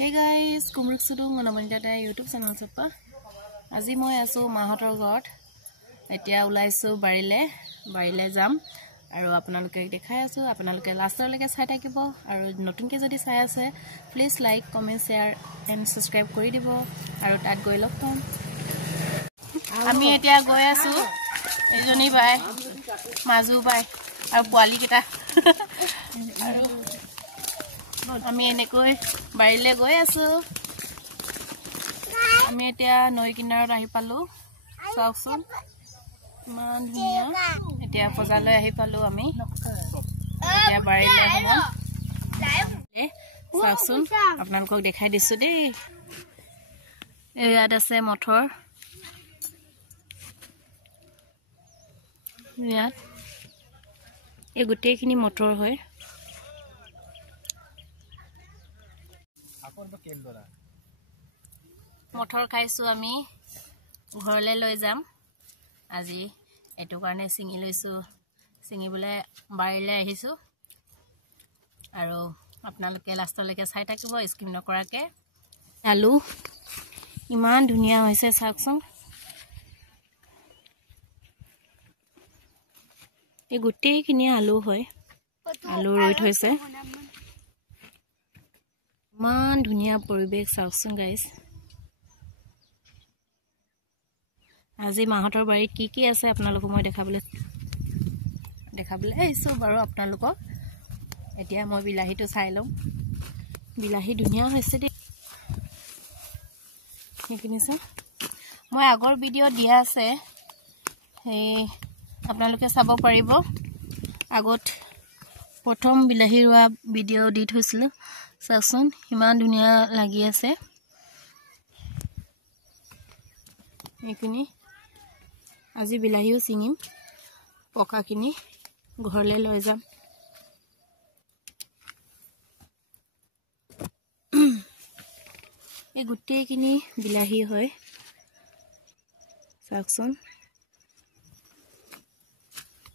Hey guys, kumruk sudung manamanja YouTube channel choppa. Aji moi asu mahator ghot. Etia ulaisu barile jam. Aru apnaluke dekhai asu, apnaluke last leke sai thakibo. Aru notun ke jodi sai ase, please like, comment, share and subscribe kori dibo. Aru tat goi log tom. Ami etia goi asu. Ejoni bai, mazu bai, aru poali kita. আমি এনেকৈ বাৰিলে গৈ আছো আমি এতিয়া নৈ কিনাৰত আহি পালো চাওকচোন ইমান ধুনীয়া এতিয়া পজালৈ আহি পালো আমি এতিয়া বাৰিলে হম চাওকচোন আপোনালোকক দেখাই দিছো দেই ইয়াত আছে মটৰ ইয়াত এই গোটেইখিনি মটৰ হয় মটৰ খাইছো আমি ঘৰলৈ লৈ যাম আজি এটো কাৰণে সিঙি লৈছো সিঙিবলে বাৰিলে আহিছো আৰু আপোনালোকে লাষ্টলৈকে চাই থাকিব স্কিপ নকৰাকে আলু ইমান ধুনীয়া হৈছে চাওকচোন এই গোটেইখিনি আলু হয় আলু ৰুই থৈছে মান ধুনীয়া পৰিবেশ চাওকচোন গাইস আজি মাহতৰ বাৰীত কি আছে আপোনালোকক মই দেখাবলৈ এইছো বাৰু আপোনালোকক এতিয়া মই বিলাহীটো চাই লম বিলাহী ধুনীয়া হৈছে দেই কিনিছে মই আগৰ ভিডিও দিয়া আছে এই আপোনালোকে চাব পাৰিব আগত প্ৰথম বিলাহী ৰোৱা ভিডিও দি থৈছিল চাচোন ইমান ধুনীয়া লাগি আছে এইখিনি আজি বিলাহীও চিঙিম পকাখিনি ঘৰলৈ লৈ যাম এই গোটেইখিনি বিলাহী হয় চাওকচোন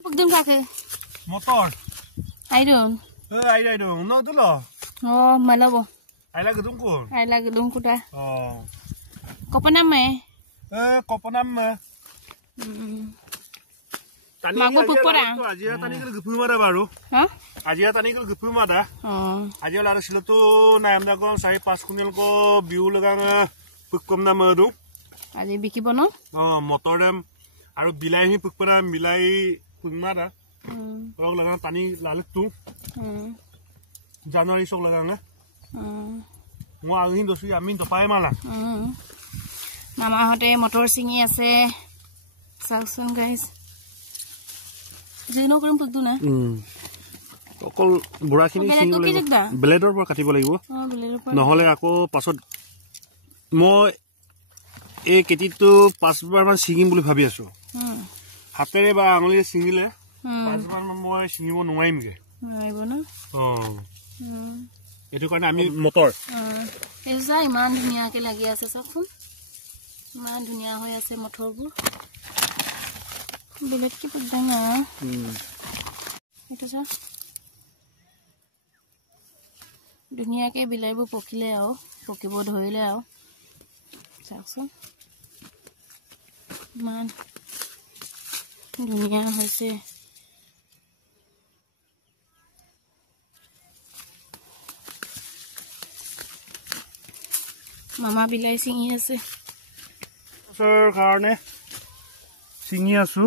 একদম কাকে motor iron aidon no dulo malabo aila gedungku aila gedung kuda oh kopanam kopanam tani mago pupura ajia tani gel gupu mada baru ha ajia tani gel gupu mada ajia lara silotu naamda ko 4-5 kunil ko biu lagang pukkom na madu aji bikibo no motor dem aru bilahi pukpara milai kunmada rog lagang tani lalutu January sok lagang ngwa hin dosu amin to pai mala mama hote motor singi ase saukson guys jeno krum pugdu na অকল বুঢ়াখিনি সিঙিব লাগিব ব্লেডৰ পৰা কাটিব লাগিব নহলে আকৌ পাছত মই এই কেটিটো 5 বাৰ মান সিঙিম বুলি ভাবি আছো হাতেৰে বা আঙুলিৰে সিঙিলে 5 বাৰ মান মই সিঙিব নোৱাৰিমগে নোৱাৰিব না এটো কাৰণে আমি মটৰ এজা ইমান ধুনীয়াকে লাগি আছে চাচোন ইমান ধুনীয়া হৈ আছে মটৰবোৰ বেলেগ কি পড়া না এটা যা ধুনীয়াকে বিলাইবোৰ পকিলে আৰু পকিব ধৰিলে আৰু চাচোন ইমান ধুনীয়া হৈছে মামা বিলাই সিঙি আছে সৰ কাৰণে সিঙি আছো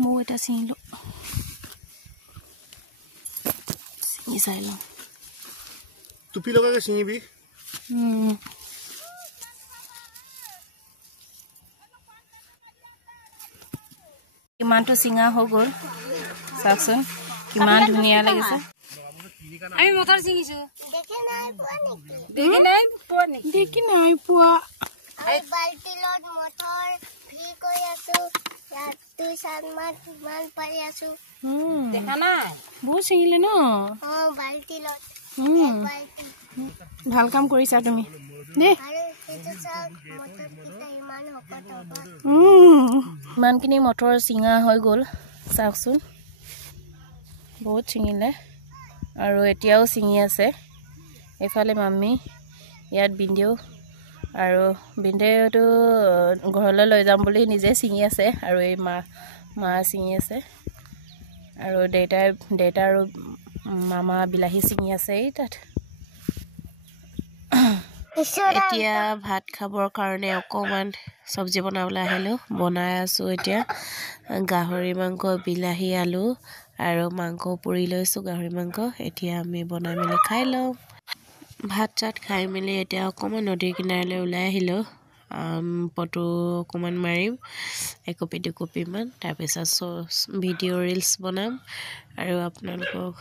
মো এটা সিঙিলো সিঙি চাইলো টুপি লগাকে সিঙিবি কিমানটো সিঙা হৈ গ'ল চাচোন কিমান ধুনীয়া লাগিছে আমি মটৰ সিঙিছো দেখি নাই পোৱা আমি বালতি লট মটৰ ফ্ৰী কৰি আছো ইয়াত 2-7 মান পাৰি আছো দেখা নাই বহুত সিঙিলে ন বালতি লট ভাল কাম কৰিছা তুমি দে আৰু সেইটো চাওক মটৰ কিটা ইমান হকত ইমানখিনি মটৰ সিঙা হৈ গ'ল চাওকচোন বহুত সিঙিলে আৰু এতিয়াও ছিঙি আছে এফালে মাম্মি ইয়াত বিন্দেও আৰু বিন্দেওটো ঘৰলৈ লৈ যাম বুলি নিজে ছিঙি আছে আৰু এই মা ছিঙি আছে আৰু দেউতা আৰু মামা বিলাহী ছিঙি আছে এই তাত এতিয়া ভাত খাবৰ কাৰণে অকমান সবজি বনাবলৈ আহিলো বনাই আছো এতিয়া গাহৰি মাংস বিলাহী আলু আৰু মাংস পুৰি লৈছো গাহৰি মাংস এতিয়া আমি বনাই মেলি খাই লওঁ ভাত চাত খাই মেলি এতিয়া অকমান নদীৰ কিনাৰলৈ ওলাই আহিলো ফটো অকমান মাৰিম একপি দুকপি মান তাৰ পিছত ভিডিঅ ৰিলস বনাম আৰু আপোনালোকক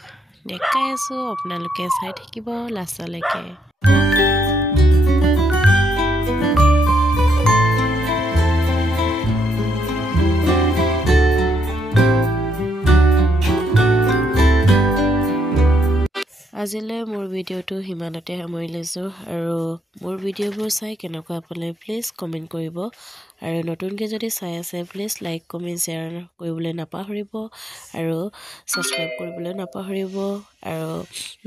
দেখাই আছো আপোনালোকে চাই থাকিব লাষ্টলৈকে আজিলৈ মোৰ ভিডিঅ'টো হিমানতে সামৰি লৈছোঁ আৰু মোৰ ভিডিঅ'বোৰ চাই কেনেকুৱা পালে প্লিজ কমেণ্ট কৰিব আৰু নতুনকৈ যদি চাই আছে প্লিজ লাইক কমেণ্ট শ্বেয়াৰ কৰিবলৈ নাপাহৰিব আৰু ছাবস্ক্ৰাইব কৰিবলৈ নাপাহৰিব আৰু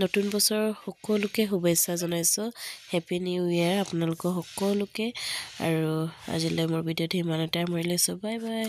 নতুন বছৰ সকলোকে শুভেচ্ছা জনাইছোঁ হেপী নিউ ইয়েৰ আপোনালোকক সকলোকে আৰু আজিলৈ মোৰ ভিডিঅ'টো হিমানতে সামৰি লৈছোঁ বাই বাই